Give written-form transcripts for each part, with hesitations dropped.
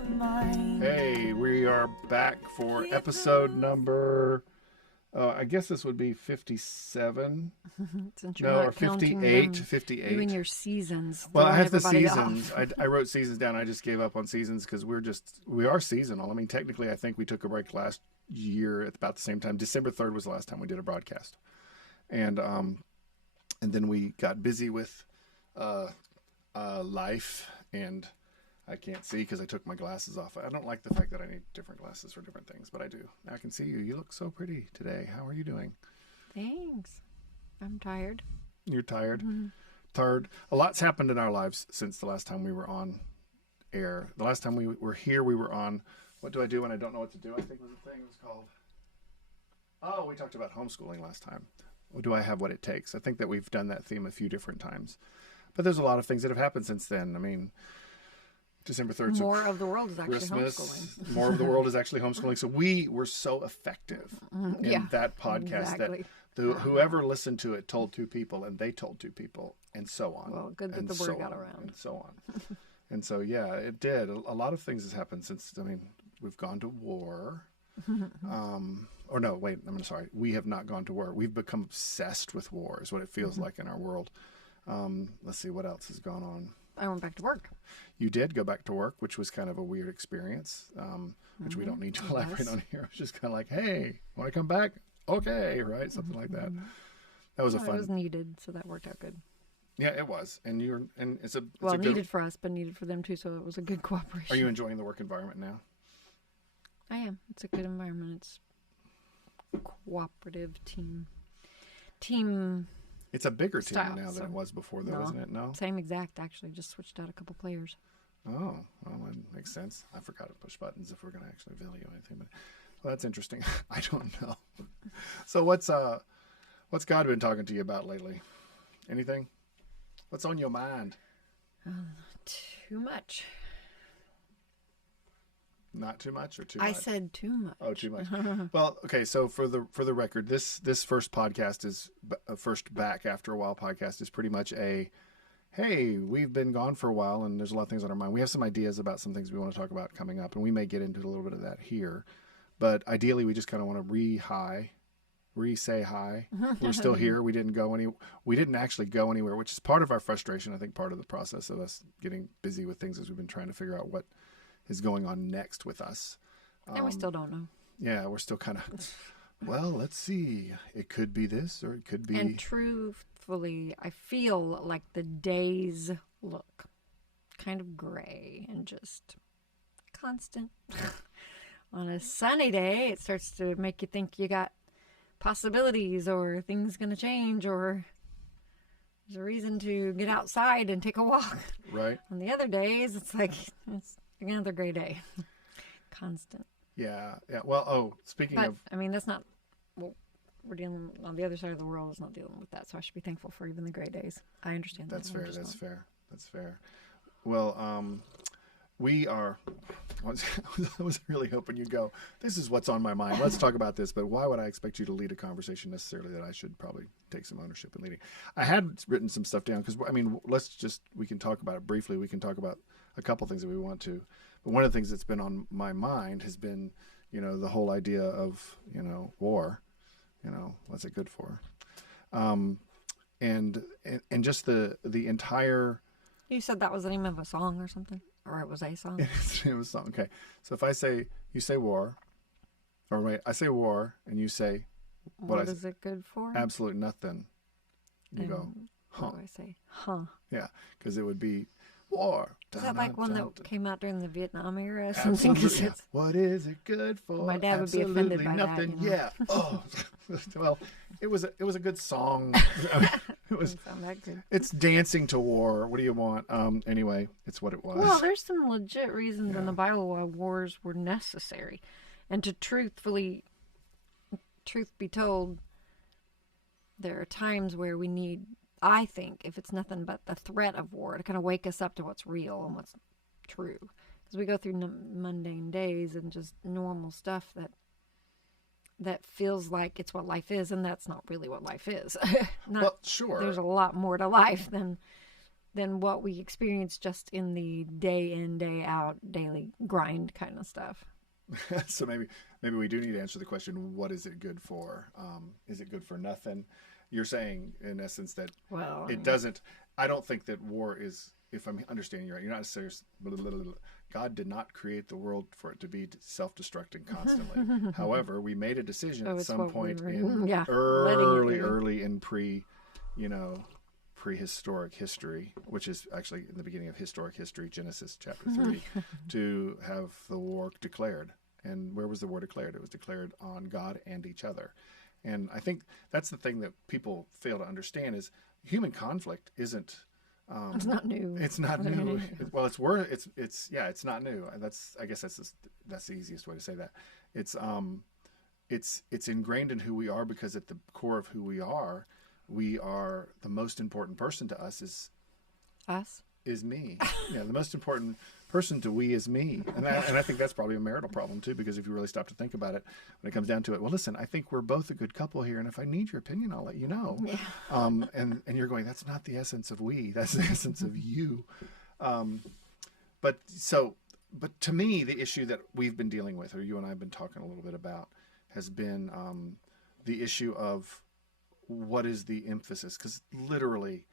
of mine. Hey, we are back for episode number, I guess this would be 57. Since you're No, not or counting 58. them, 58. doing your seasons. Well, I throwing have the everybody seasons. off. I wrote seasons down. I just gave up on seasons because we are seasonal. I mean, technically, I think we took a break last year at about the same time. December 3rd was the last time we did a broadcast. And then we got busy with life, and I can't see because I took my glasses off. I don't like the fact that I need different glasses for different things, but I do. Now I can see you. You look so pretty today. How are you doing? Thanks. I'm tired. You're tired? Mm-hmm. Tired. A lot's happened in our lives since the last time we were on air. The last time we were here, we were on What Do I Do When I Don't Know What to Do? I think was the thing. It was called... Oh, we talked about homeschooling last time. Do I have what it takes? I think that we've done that theme a few different times. But there's a lot of things that have happened since then. I mean, December 3rd. More of the world is actually Christmas, homeschooling. More of the world is actually homeschooling. So we were so effective in that podcast exactly. that whoever listened to it told two people, and they told two people, and so on. Well, good that and the word so got on, around. And so on. And so, yeah, it did. A lot of things has happened since, I mean, we've gone to war. Or no, wait, I'm sorry. We have not gone to war. We've become obsessed with war is what it feels like in our world. Let's see what else has gone on. I went back to work. You did go back to work, which was kind of a weird experience, which we don't need to elaborate on here. It was just kind of like, hey, want to come back? Okay, right? Something like that. That was a fun. It was needed, so that worked out good. Yeah, it was. And it's a needed for us, but needed for them too, so it was a good cooperation. Are you enjoying the work environment now? I am. It's a good environment. It's cooperative team. It's a bigger team style, now than it was before, though, isn't it? No? Same exact, actually. Just switched out a couple players. Oh, well, that makes sense. I forgot to push buttons if we're going to actually value anything. But well, that's interesting. I don't know. So what's God been talking to you about lately? Anything? What's on your mind? Too much. Not too much or too much? I said too much. Oh, too much. Well, okay. So for the record, this first podcast is first back after a while podcast is pretty much a, hey, we've been gone for a while and there's a lot of things on our mind. We have some ideas about some things we want to talk about coming up, and we may get into a little bit of that here. But ideally, we just kind of want to re-say hi. We're still here. We didn't actually go anywhere, which is part of our frustration. I think part of the process of us getting busy with things is we've been trying to figure out what is going on next with us. And we still don't know. Yeah, we're still kind of, well, let's see. It could be this or it could be... And truthfully, I feel like the days look kind of gray and just constant. On a sunny day, it starts to make you think you got possibilities or things going to change or there's a reason to get outside and take a walk. Right. On the other days, it's like it's another gray day. Constant. Yeah. Well, speaking of... I mean, that's not... Well, we're dealing... On the other side of the world is not dealing with that, so I should be thankful for even the gray days. I understand that. That's fair. Well, we are... I was really hoping you'd go, this is what's on my mind. Let's talk about this, but why would I expect you to lead a conversation necessarily that I should probably take some ownership in leading? I had written some stuff down because, I mean, we can talk about it briefly. We can talk about a couple things that we want to. But one of the things that's been on my mind has been, the whole idea of, war. What's it good for? And just the entire... You said that was the name of a song or something? Or it was a song? It was something. Okay. So if I say, you say war, or wait, I say war, and you say... What is it good for? Absolute nothing. You go, huh. What do I say? Huh. Yeah, because it would be war. Is that like one that came out during the Vietnam era or something? Absolutely. Yeah. What is it good for? My dad would be offended by nothing. that. Yeah. Oh, well, it was a good song. It was. Sound that good. It's dancing to war. What do you want? Anyway, it's what it was. Well, there's some legit reasons in the Bible why wars were necessary, and to truth be told, there are times where we need, I think, if it's nothing but the threat of war, to kind of wake us up to what's real and what's true. Because we go through mundane days and just normal stuff that feels like it's what life is, and that's not really what life is. Well, sure. There's a lot more to life than than what we experience just in the day in, day out, daily grind kind of stuff. So maybe we do need to answer the question, what is it good for? Is it good for nothing? You're saying, in essence, that it doesn't. I don't think that war is, if I'm understanding you right, you're not necessarily, God did not create the world for it to be self-destructing constantly. However, we made a decision at some point early in prehistoric history, which is actually in the beginning of historic history, Genesis chapter 3, to have the war declared. And where was the war declared? It was declared on God and each other. And I think that's the thing that people fail to understand is human conflict isn't. It's not new. It's not new. Well, it's not new. I guess that's the easiest way to say that. It's ingrained in who we are, because at the core of who we are the most important person to us is us. Is me. Yeah, the most important person to we is me. And I think that's probably a marital problem too, because if you really stop to think about it, when it comes down to it, well, listen, I think we're both a good couple here, and if I need your opinion, I'll let you know. Yeah. And you're going, that's not the essence of we, that's the essence of you. But to me, the issue that we've been dealing with, or you and I have been talking a little bit about, has been the issue of what is the emphasis? Because literally,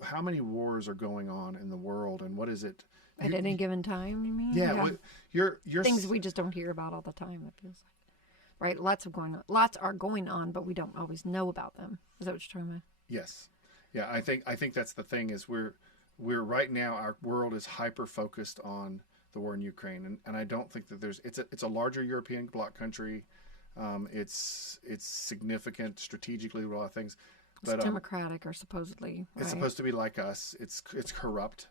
how many wars are going on in the world, and what is it at any given time? You mean? Yeah. You're things we just don't hear about all the time. It feels like, right? Lots are going on, but we don't always know about them. Is that what you're talking about? Yes. Yeah. I think that's the thing is we're right now, our world is hyper focused on the war in Ukraine, and I don't think that it's a larger European bloc country. It's significant strategically with a lot of things. But, it's democratic, or supposedly. Right? It's supposed to be like us. It's corrupt,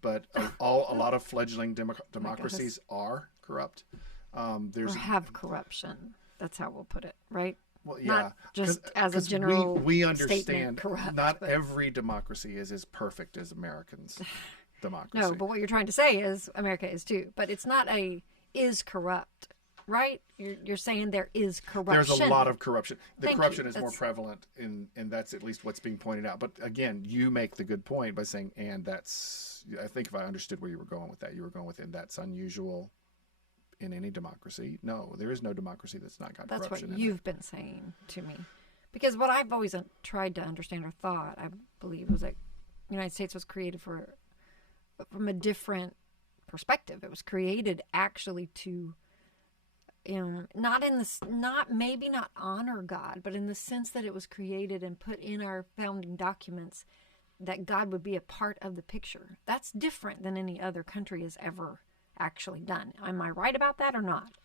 but a lot of fledgling democracies are corrupt. Or have corruption. That's how we'll put it, right? Well, yeah. Not just as a general we understand statement, corrupt. Not every democracy is as perfect as Americans' democracy. No, but what you're trying to say is America is too. But it's not is corrupt. Right? You're saying there is corruption. There's a lot of corruption. Corruption is more prevalent, and that's at least what's being pointed out. But again, you make the good point by saying, and that's, I think if I understood where you were going with that, you were going with, and that's unusual in any democracy. No, there is no democracy that's not got corruption. That's what you've been saying to me. Because what I've always tried to understand or thought, I believe, was that the United States was created from a different perspective. It was created actually to not honor God, but in the sense that it was created and put in our founding documents that God would be a part of the picture. That's different than any other country has ever actually done. Am I right about that or not?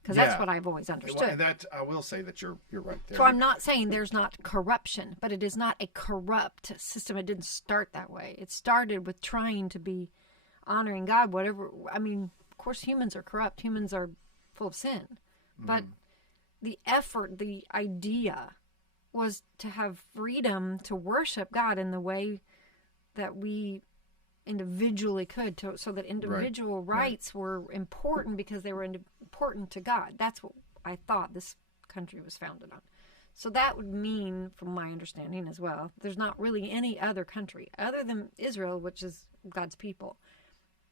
Because that's what I've always understood. Well, and that I will say that you're right there. So I'm not saying there's not corruption, but it is not a corrupt system. It didn't start that way. It started with trying to be honoring God. Whatever. I mean, of course, humans are corrupt. Humans are full of sin, but the effort, the idea was to have freedom to worship God in the way that we individually could, so that individual rights were important because they were important to God. That's what I thought this country was founded on. So that would mean, from my understanding as well, there's not really any other country other than Israel, which is God's people,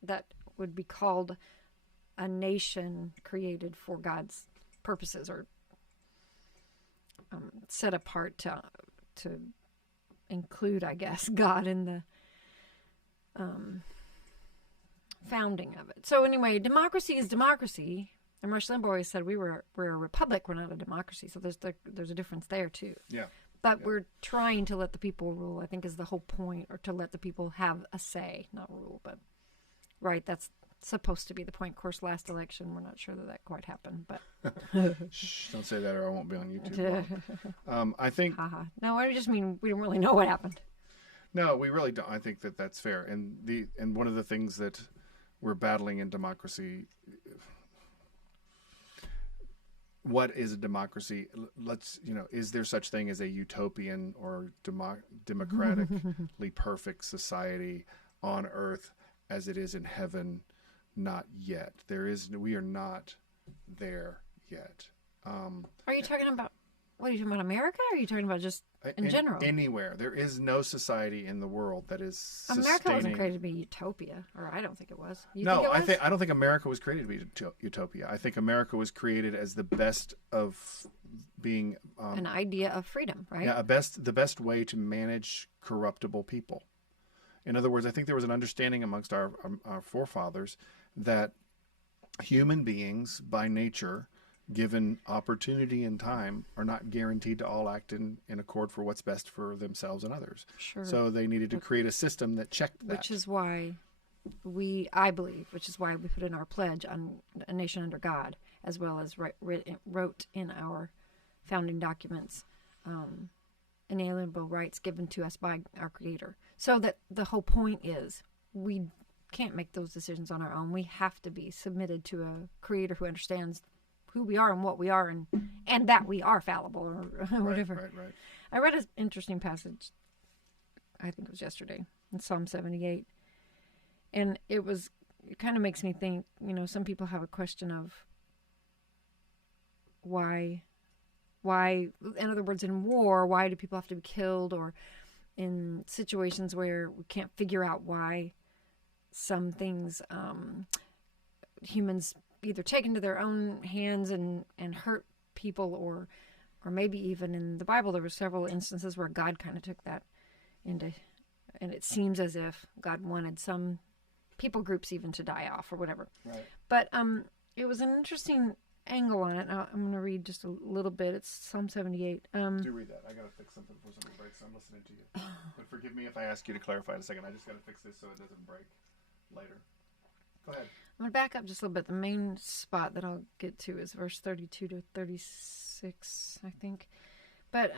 that would be called a nation created for God's purposes, or set apart to include, I guess, God in the founding of it. So anyway, democracy is democracy, and Rush Limbaugh always said we're a republic, we're not a democracy. So there's a difference there too. Yeah. But we're trying to let the people rule, I think, is the whole point, or to let the people have a say, not rule, but right. That's supposed to be the point. Of course, last election, we're not sure that quite happened, but Shh, don't say that, or I won't be on YouTube long. I think no, I just mean we don't really know what happened. No, we really don't. I think that's fair, and one of the things that we're battling in democracy, what is a democracy? Is there such thing as a utopian or democratically perfect society on earth as it is in heaven? Not yet. We are not there yet. Are you talking about What are you talking about, America? Or are you talking about just in general? Anywhere. There is no society in the world that is sustaining. America wasn't created to be utopia, or I don't think it was. You No, think it was? I don't think America was created to be utopia. I think America was created as the best of being an idea of freedom, right? Yeah, the best way to manage corruptible people. In other words, I think there was an understanding amongst our forefathers that human beings, by nature, given opportunity and time, are not guaranteed to all act in accord for what's best for themselves and others. Sure. So they needed to create a system that checked that. Which is why I believe, which is why we put in our pledge on a nation under God, as well as wrote in our founding documents, inalienable rights given to us by our Creator. So that the whole point is we can't make those decisions on our own. We have to be submitted to a Creator who understands who we are and what we are, and that we are fallible or whatever. Right. I read an interesting passage, I think it was yesterday, in Psalm 78. And it kind of makes me think, some people have a question of why, in other words, in war, why do people have to be killed? Or in situations where we can't figure out why some things, humans either take into their own hands and hurt people, or maybe even in the Bible, there were several instances where God kind of took that into, and it seems as if God wanted some people groups even to die off or whatever. Right. But it was an interesting angle on it. I'm going to read just a little bit. It's Psalm 78. Do read that. I got to fix something before something breaks. I'm listening to you. But forgive me if I ask you to clarify in a second. I just got to fix this so it doesn't break later. Go ahead. I'm going to back up just a little bit. The main spot that I'll get to is verse 32 to 36, I think. But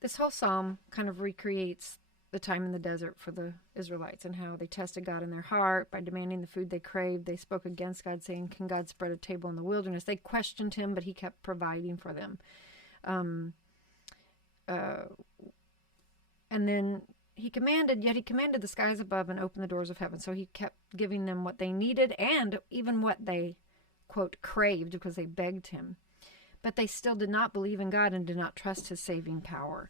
this whole psalm kind of recreates the time in the desert for the Israelites and how they tested God in their heart by demanding the food they craved. They spoke against God, saying, "Can God spread a table in the wilderness?" They questioned him, but he kept providing for them. And then he commanded the skies above and opened the doors of heaven. So he kept giving them what they needed and even what they, quote, craved, because they begged him. But they still did not believe in God and did not trust his saving power.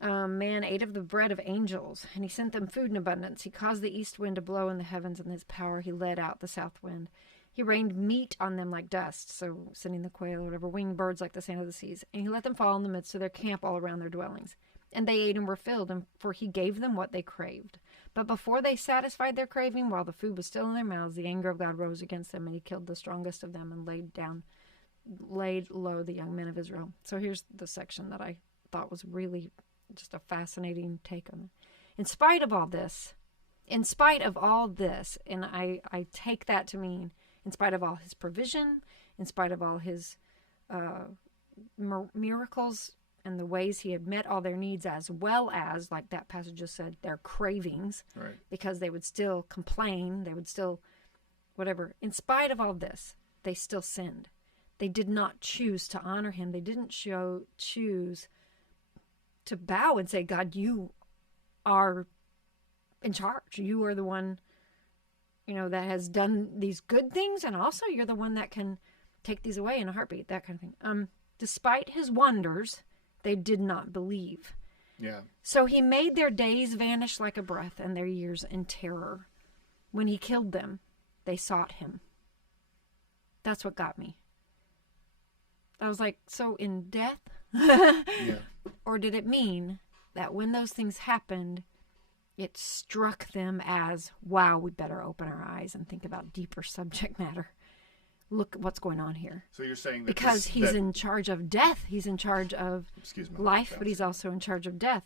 Man ate of the bread of angels, and he sent them food in abundance. He caused the east wind to blow in the heavens, and his power he led out the south wind. He rained meat on them like dust, so sending the quail or whatever, winged birds like the sand of the seas. And he let them fall in the midst of their camp all around their dwellings. And they ate and were filled, and for he gave them what they craved. But before they satisfied their craving, while the food was still in their mouths, the anger of God rose against them, and he killed the strongest of them and laid low the young men of Israel. So here's the section that I thought was really just a fascinating take on it. In spite of all this, and I take that to mean in spite of all his provision, in spite of all his miracles and the ways he had met all their needs, as well as, like that passage just said, their cravings, right? Because they would still complain, they would still, whatever. In spite of all this, they still sinned. They did not choose to honor him. They didn't choose to bow and say, God, you are in charge. You are the one, that has done these good things, and also you're the one that can take these away in a heartbeat, that kind of thing. Despite his wonders, they did not believe. Yeah. So he made their days vanish like a breath and their years in terror. When he killed them, they sought him. That's what got me. I was like, so in death? Yeah. Or did it mean that when those things happened, it struck them as, wow, we better open our eyes and think about deeper subject matter. Look what's going on here. So you're saying that because he's in charge of death. He's in charge of life, but he's also also in charge of death.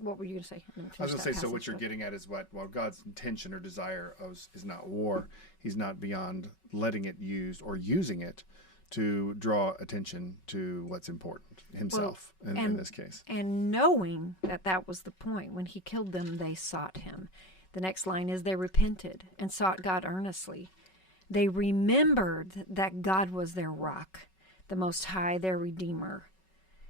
What were you going to say? I was going to say, so what you're getting at is while God's intention or desire is not war, he's not beyond letting it used or using it to draw attention to what's important, himself, in this case. And knowing that was the point. When he killed them, they sought him. The next line is, they repented and sought God earnestly. They remembered that God was their rock, the Most High, their Redeemer.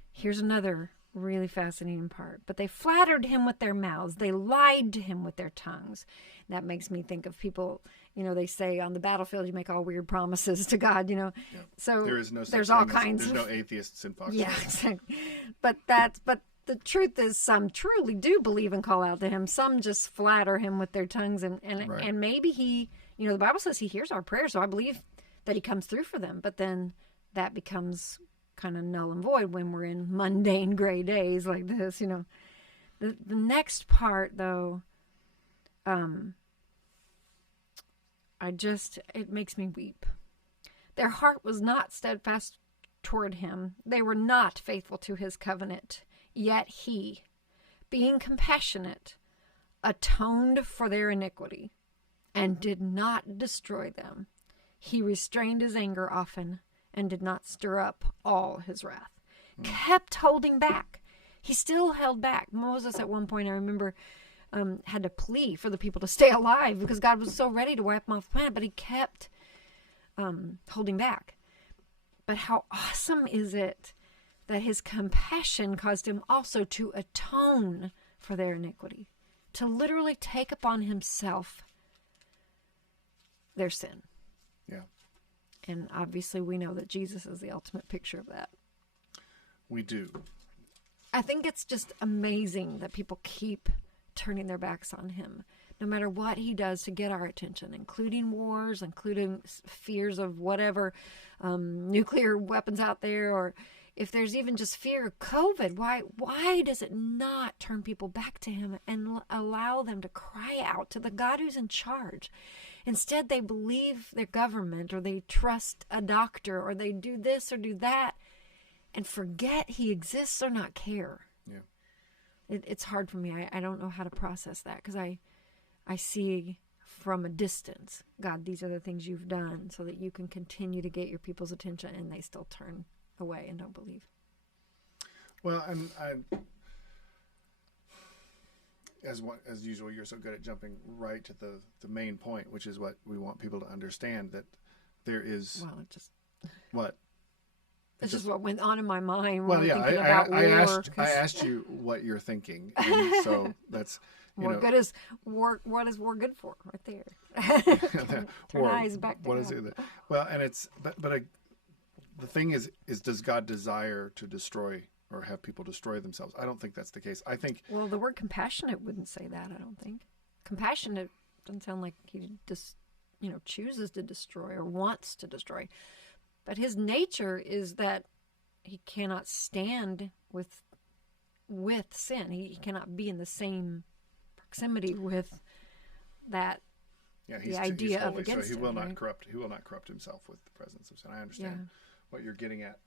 Here's another really fascinating part. But they flattered him with their mouths. They lied to him with their tongues. That makes me think of people, they say on the battlefield you make all weird promises to God, Yeah. So There is no such there's all thing as- kinds There's of... no atheists in Fox. Yeah, exactly. But the truth is some truly do believe and call out to him. Some just flatter him with their tongues. And Right. maybe he, the Bible says he hears our prayers. So I believe that he comes through for them. But then that becomes kind of null and void when we're in mundane gray days like this, The next part, though, it makes me weep. Their heart was not steadfast toward him. They were not faithful to his covenant. Yet he, being compassionate, atoned for their iniquity and did not destroy them. He restrained his anger often and did not stir up all his wrath. Kept holding back. He still held back. Moses, at one point, I remember, had to plea for the people to stay alive because God was so ready to wipe them off the planet, but he kept holding back. But how awesome is it that his compassion caused him also to atone for their iniquity, to literally take upon himself their sin. Yeah. And obviously we know that Jesus is the ultimate picture of that. We do. I think it's just amazing that people keep turning their backs on him, no matter what he does to get our attention, including wars, including fears of whatever nuclear weapons out there, or if there's even just fear of COVID. Why does it not turn people back to him and allow them to cry out to the God who's in charge? Instead, they believe their government, or they trust a doctor, or they do this or do that, and forget he exists or not care. Yeah. It's hard for me. I don't know how to process that because I see from a distance, God, these are the things you've done so that you can continue to get your people's attention, and they still turn away and don't believe. Well, and as usual, you're so good at jumping right to the main point, which is what we want people to understand, that there is... Well, it just... What? It's just what went on in my mind when Well, I'm yeah, thinking about war. I asked you what you're thinking, and so that's What is war good for? Right there. Turn war, eyes back to what God. is it? Well, and it's but the thing is does God desire to destroy or have people destroy themselves? I don't think that's the case. I think Well, the word compassionate wouldn't say that. I don't think compassionate doesn't sound like he just chooses to destroy or wants to destroy. But his nature is that he cannot stand with sin. He cannot be in the same proximity with that. yeah, the idea he's of holy, against so he will him, not right? corrupt. He will not corrupt himself with the presence of sin. I understand Yeah. what you're getting at.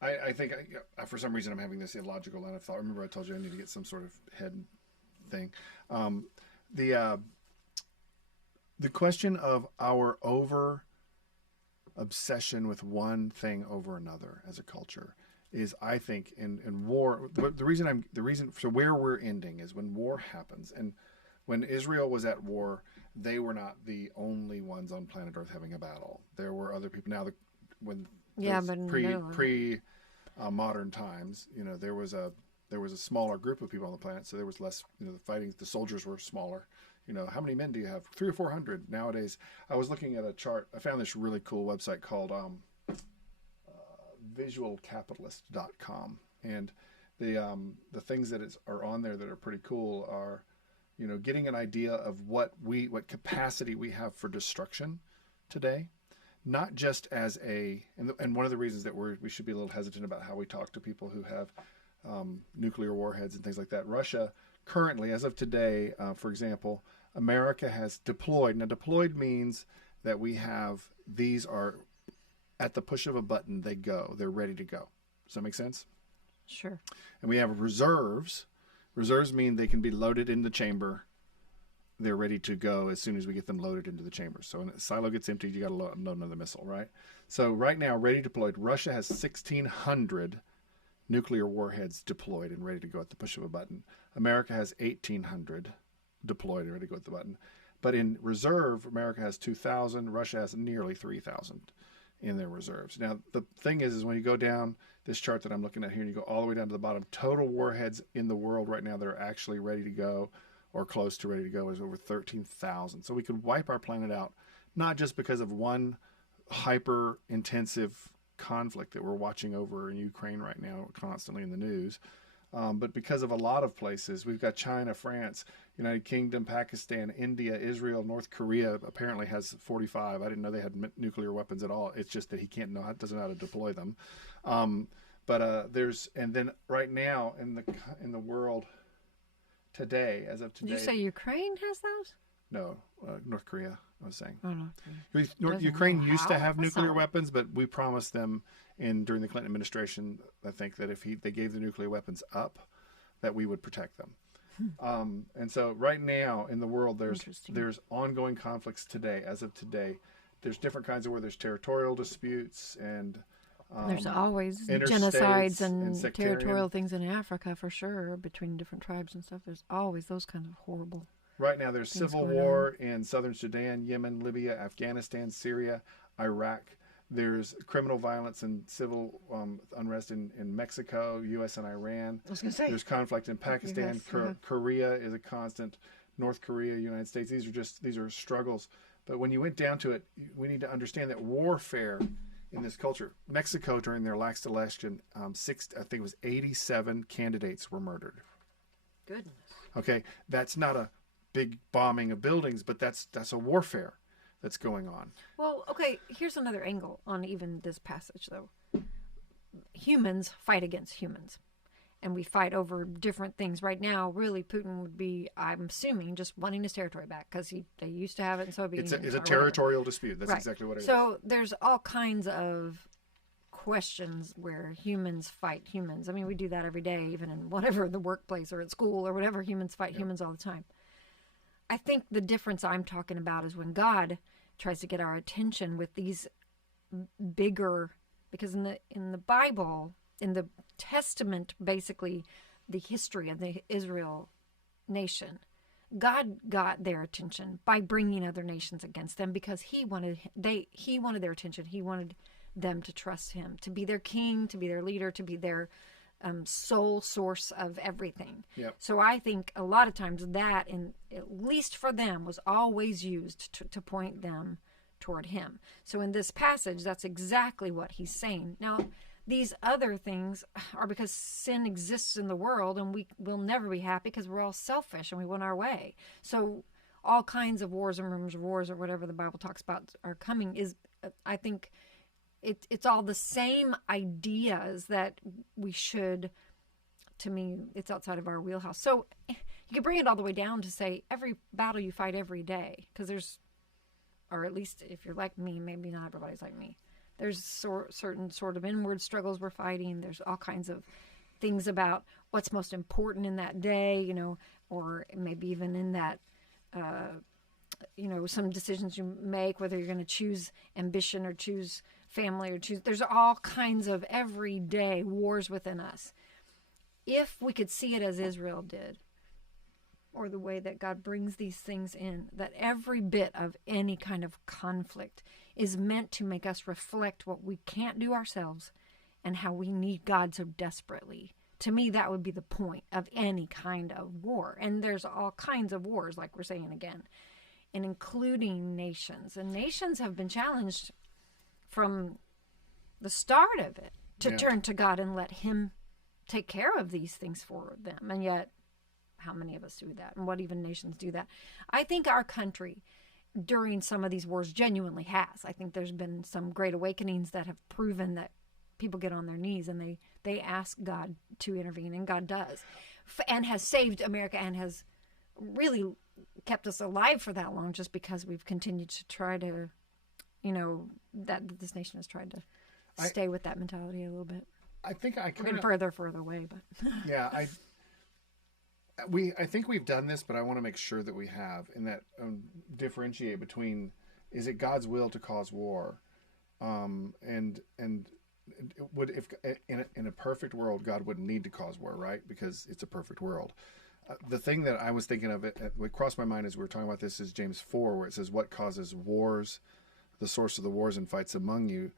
I think for some reason I'm having this illogical line of thought. Remember, I told you I need to get some sort of head thing. The question of our obsession with one thing over another as a culture is, I think, in war. The reason for where we're ending is when war happens, and when Israel was at war, they were not the only ones on planet Earth having a battle. There were other people. Now, But pre modern times, there was a smaller group of people on the planet, so there was less. The fighting, the soldiers were smaller. How many men do you have? 300 or 400 nowadays. I was looking at a chart. I found this really cool website called visualcapitalist.com, and the things that are on there that are pretty cool are, getting an idea of what capacity we have for destruction today, not just as and one of the reasons that we should be a little hesitant about how we talk to people who have nuclear warheads and things like that. Russia currently, as of today, for example, America has deployed. Now, deployed means that these are at the push of a button, they're ready to go. Does that make sense? Sure. And we have reserves. Reserves mean they can be loaded in the chamber. They're ready to go as soon as we get them loaded into the chamber. So when a silo gets emptied, you got to load another missile, right? So right now, ready deployed, Russia has 1,600 nuclear warheads deployed and ready to go at the push of a button. America has 1,800 deployed and ready to go at the button. But in reserve, America has 2,000. Russia has nearly 3,000. in their reserves. Now, the thing is when you go down this chart that I'm looking at here, and you go all the way down to the bottom, total warheads in the world right now that are actually ready to go or close to ready to go is over 13,000. So we could wipe our planet out, not just because of one hyper intensive conflict that we're watching over in Ukraine right now, constantly in the news, but because of a lot of places. We've got China, France, United Kingdom, Pakistan, India, Israel, North Korea apparently has 45. I didn't know they had nuclear weapons at all. It's just that he doesn't know how to deploy them. And then right now in the world today, as of today. Did you say Ukraine has those? No, North Korea, I was saying. Oh, no. Ukraine used to have nuclear weapons, but we promised them during the Clinton administration, I think, that if they gave the nuclear weapons up, that we would protect them. And so right now in the world, there's ongoing conflicts today, as of today. There's different kinds of war. There's territorial disputes and there's always genocides and territorial things in Africa for sure, between different tribes and stuff. There's always those kind of horrible. Right now, there's civil war in southern Sudan, Yemen, Libya, Afghanistan, Syria, Iraq. There's criminal violence and civil unrest in Mexico, U.S. and Iran. I was going to say. There's conflict in Pakistan. Korea is a constant. North Korea, United States. These are struggles. But when you went down to it, we need to understand that warfare in this culture. Mexico, during their last election, I think it was 87 candidates were murdered. Goodness. Okay, that's not a big bombing of buildings, but that's a warfare that's going on. Well, okay, here's another angle on even this passage, though. Humans fight against humans, and we fight over different things. Right now, really, Putin would be, I'm assuming, just wanting his territory back, because they used to have it in Soviet Union. It's a territorial dispute. That's right. Exactly what it is. So there's all kinds of questions where humans fight humans. I mean, we do that every day, even in whatever, the workplace or at school or whatever. Humans fight humans all the time. I think the difference I'm talking about is when God tries to get our attention with these bigger, because in the Bible, in the Testament, basically the history of the Israel nation, God got their attention by bringing other nations against them because he wanted their attention. He wanted them to trust him, to be their king, to be their leader, to be their sole source of everything. Yep. So I think a lot of times that, at least for them, was always used to point them toward him. So in this passage, that's exactly what he's saying. Now, these other things are because sin exists in the world, and we will never be happy because we're all selfish and we want our way. So all kinds of wars and rumors of wars or whatever the Bible talks about are coming is, I think, it's all the same ideas that we should, to me, it's outside of our wheelhouse. So you can bring it all the way down to say every battle you fight every day, because there's, or at least if you're like me, maybe not everybody's like me, there's certain sort of inward struggles we're fighting. There's all kinds of things about what's most important in that day, or maybe even in that, some decisions you make, whether you're going to choose ambition or choose family or choose. There's all kinds of everyday wars within us. If we could see it as Israel did, or the way that God brings these things in, that every bit of any kind of conflict is meant to make us reflect what we can't do ourselves and how we need God so desperately. To me, that would be the point of any kind of war. And there's all kinds of wars, like we're saying again, and including nations. And nations have been challenged from the start of it to turn to God and let him take care of these things for them. And yet, how many of us do that? And what even nations do that? I think our country, during some of these wars, genuinely has. I think there's been some great awakenings that have proven that people get on their knees and they ask God to intervene, and God does. And has saved America and has really kept us alive for that long, just because we've continued to try to, that this nation has tried to stay with that mentality a little bit. I think we're getting further away, but yeah, I think we've done this, but I want to make sure that we have, and that differentiate between, is it God's will to cause war, and would, if in a perfect world, God wouldn't need to cause war, right? Because it's a perfect world. The thing that I was thinking of, what crossed my mind as we were talking about this, is James 4, where it says, "What causes wars the source of the wars and fights among you.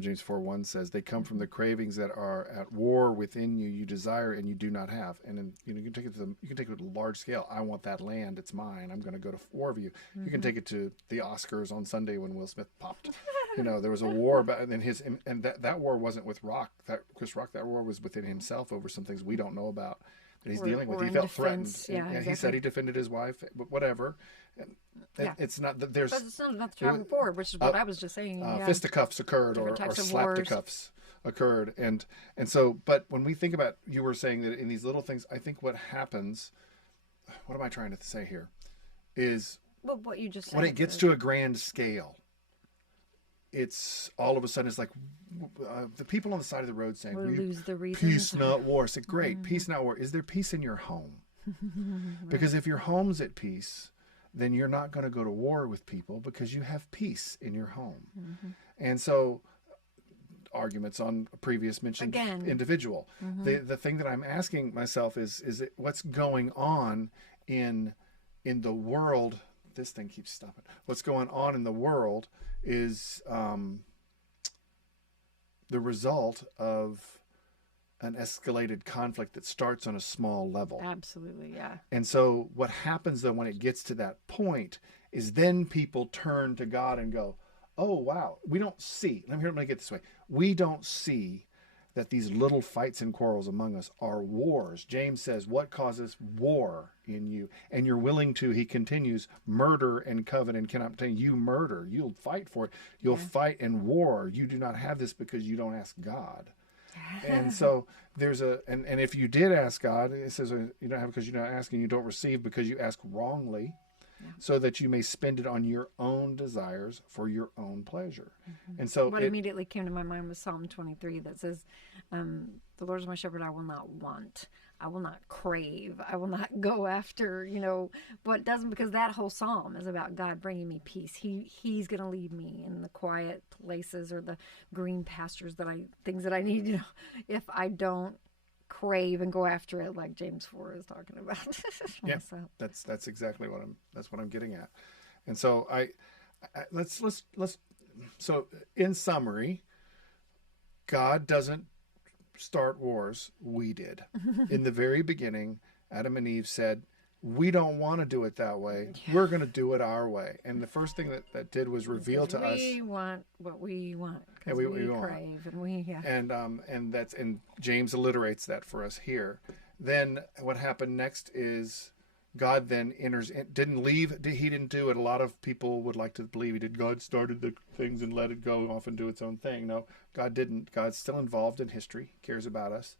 James 4:1 says, they come from the cravings that are at war within you. You desire and you do not have. And then, you can take it to a large scale. I want that land. It's mine. I'm going to go to war with you. Mm-hmm. You can take it to the Oscars on Sunday when Will Smith popped. There was a war about, and that war wasn't with Chris Rock. That war was within himself over some things we don't know about that he's dealing with. He felt threatened. Yeah, and exactly. He said he defended his wife, but whatever. It's not that there's. But it's not enough to travel forward, which is what I was just saying. Fisticuffs occurred, or slapsticuffs occurred, and so. But when we think about, you were saying that in these little things, I think what happens. What am I trying to say here? Is what you just said. When it gets to a grand scale, it's all of a sudden it's like the people on the side of the road saying, "We lose the reason." Peace, not war. It's great. Peace, not war. Is there peace in your home? Right. Because if your home's at peace, then you're not going to go to war with people because you have peace in your home. Mm-hmm. And so arguments on a previous mentioned individual. Mm-hmm. The thing that I'm asking myself is what's going on in the world? This thing keeps stopping. What's going on in the world is the result of an escalated conflict that starts on a small level. Absolutely, yeah. And so what happens, though, when it gets to that point is then people turn to God and go, oh, wow, we don't see. Let me get this way. We don't see that these little fights and quarrels among us are wars. James says, what causes war in you? And you're willing to, he continues, murder and covet and cannot obtain. You murder. You'll fight for it. You'll fight and war. You do not have this because you don't ask God. And so there's and if you did ask God, it says you don't have because you're not asking, you don't receive because you ask wrongly, so that you may spend it on your own desires for your own pleasure. Mm-hmm. And so what immediately came to my mind was Psalm 23 that says, the Lord is my shepherd, I will not want. I will not crave. I will not go after, what doesn't, because that whole psalm is about God bringing me peace. He's going to lead me in the quiet places or the green pastures things that I need, if I don't crave and go after it like James 4 is talking about. Yeah, that's exactly what I'm getting at. And so let's so in summary, God doesn't start wars. We did. In the very beginning, Adam and Eve said, we don't want to do it that way. Yeah. We're going to do it our way. And the first thing that did was reveal to us. We want what we want. Yeah, we crave. And James alliterates that for us here. Then what happened next is God then enters, didn't leave. He didn't do it. A lot of people would like to believe he did. God started the things and let it go off and do its own thing. No, God didn't. God's still involved in history, cares about us.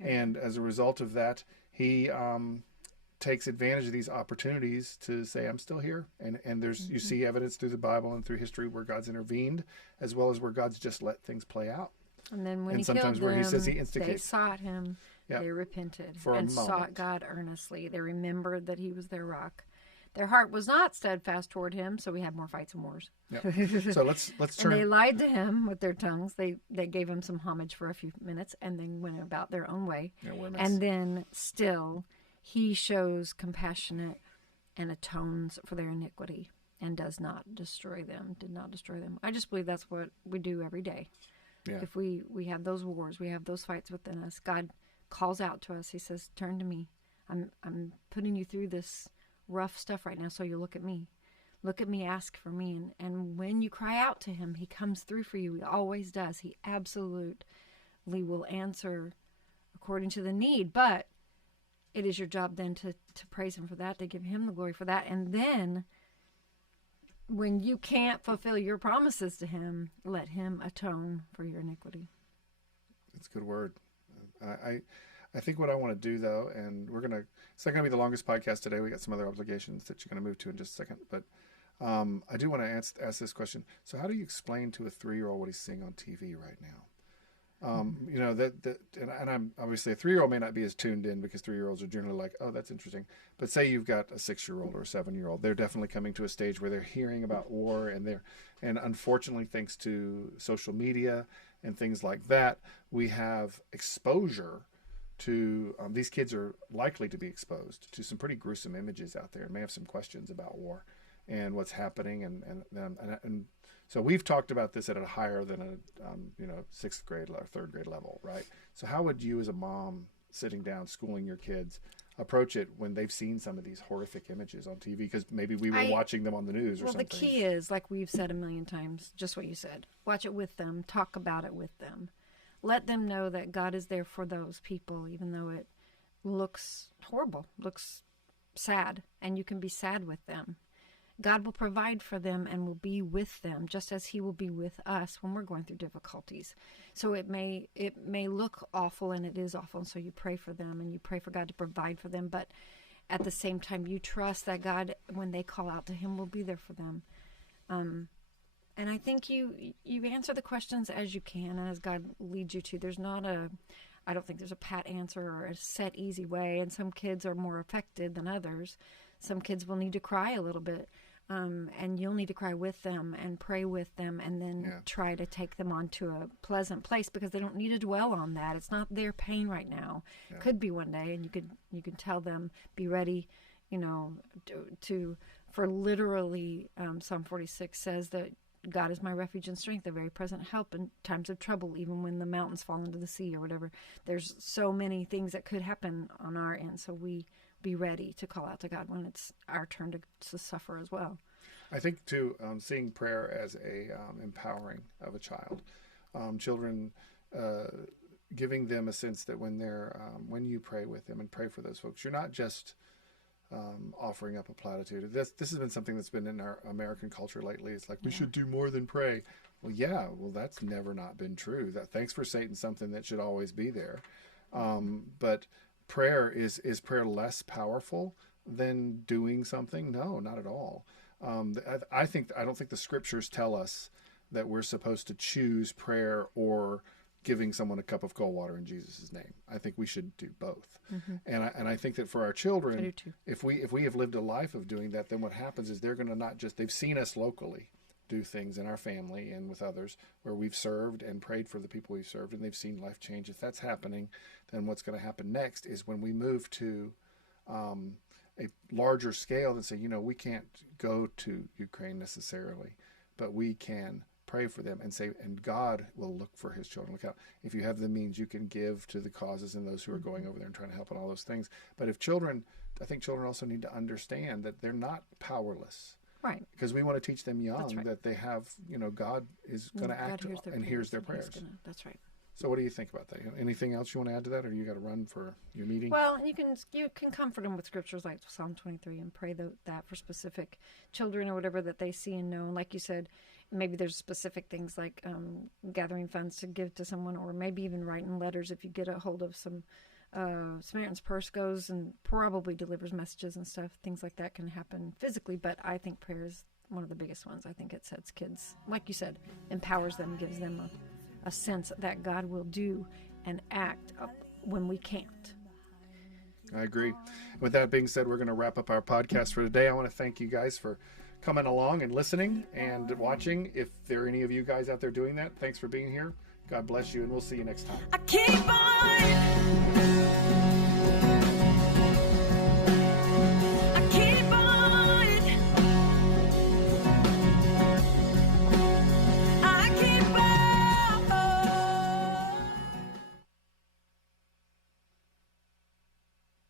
Yeah. And as a result of that, he takes advantage of these opportunities to say, I'm still here. And there's you see evidence through the Bible and through history where God's intervened, as well as where God's just let things play out. And then when he sometimes killed where them, he says he instigates. They sought him. Yep. They repented and sought God earnestly. They remembered that he was their rock. Their heart was not steadfast toward him, so we had more fights and wars. Yep. So let's turn. And they lied to him with their tongues. They gave him some homage for a few minutes and then went about their own way. Yeah, and then still he shows compassionate and atones for their iniquity and does not destroy them, did not destroy them. I just believe that's what we do every day. Yeah. If we have those wars, we have those fights within us, God calls out to us. He says, turn to me. I'm putting you through this rough stuff right now, so you look at me. Look at me, ask for me. And when you cry out to him, he comes through for you. He always does. He absolutely will answer according to the need. But it is your job then to praise him for that, to give him the glory for that. And then when you can't fulfill your promises to him, let him atone for your iniquity. That's a good word. I think what I want to do, though, and it's not going to be the longest podcast today. We got some other obligations that you're going to move to in just a second. But I do want to ask this question. So how do you explain to a 3-year-old what he's seeing on TV right now? And I'm obviously a 3-year-old may not be as tuned in because 3-year-olds are generally like, oh, that's interesting. But say you've got a 6-year-old or a 7-year-old, they're definitely coming to a stage where they're hearing about war and unfortunately, thanks to social media and things like that, we have exposure to these kids are likely to be exposed to some pretty gruesome images out there and may have some questions about war. and what's happening, and so we've talked about this at a higher than a 6th grade or 3rd grade level, right? So how would you as a mom sitting down schooling your kids approach it when they've seen some of these horrific images on TV because maybe we were watching them on the news or something? Well, the key is, like we've said a million times, just what you said. Watch it with them. Talk about it with them. Let them know that God is there for those people, even though it looks horrible, looks sad, and you can be sad with them. God will provide for them and will be with them, just as he will be with us when we're going through difficulties. So it may look awful, and it is awful, and so you pray for them, and you pray for God to provide for them, but at the same time, you trust that God, when they call out to him, will be there for them. And I think you answer the questions as you can and as God leads you to. I don't think there's a pat answer or a set, easy way, and some kids are more affected than others. Some kids will need to cry a little bit. And you'll need to cry with them and pray with them, and then try to take them onto a pleasant place, because they don't need to dwell on that. It's not their pain right now. Yeah. Could be one day, and you could tell them, be ready, for literally Psalm 46 says that God is my refuge and strength, a very present help in times of trouble, even when the mountains fall into the sea or whatever. There's so many things that could happen on our end, so we be ready to call out to God when it's our turn to suffer as well. I think too, seeing prayer as a empowering of a child, children, giving them a sense that when you pray with them and pray for those folks, you're not just offering up a platitude. This has been something that's been in our American culture lately. It's like we should do more than pray. Well, that's never not been true. That thanks for Satan, something that should always be there, but prayer is prayer less powerful than doing something? No, not at all. I don't think the scriptures tell us that we're supposed to choose prayer or giving someone a cup of cold water in Jesus' name. I think we should do both. Mm-hmm. And I think that for our children, if we have lived a life of doing that, then what happens is they're going to they've seen us locally do things in our family and with others where we've served and prayed for the people we've served, and they've seen life change. If that's happening, then what's going to happen next is when we move to a larger scale and say, we can't go to Ukraine necessarily, but we can pray for them and say, and God will look for his children. Look out. If you have the means, you can give to the causes and those who are going over there and trying to help and all those things. But I think children also need to understand that they're not powerless. Right. Because we want to teach them young that they have, God is going to act and hears their prayers. That's right. So what do you think about that? Anything else you want to add to that, or you got to run for your meeting? Well, you can comfort them with scriptures like Psalm 23 and pray that for specific children or whatever that they see and know. And like you said, maybe there's specific things like gathering funds to give to someone, or maybe even writing letters if you get a hold of some Samaritan's Purse goes and probably delivers messages and stuff. Things like that can happen physically, but I think prayer is one of the biggest ones. I think it sets kids, like you said, empowers them, gives them a sense that God will do and act up when we can't. I agree. With that being said, we're going to wrap up our podcast for today. I want to thank you guys for coming along and listening and watching. If there are any of you guys out there doing that, thanks for being here. God bless you, and we'll see you next time. I keep on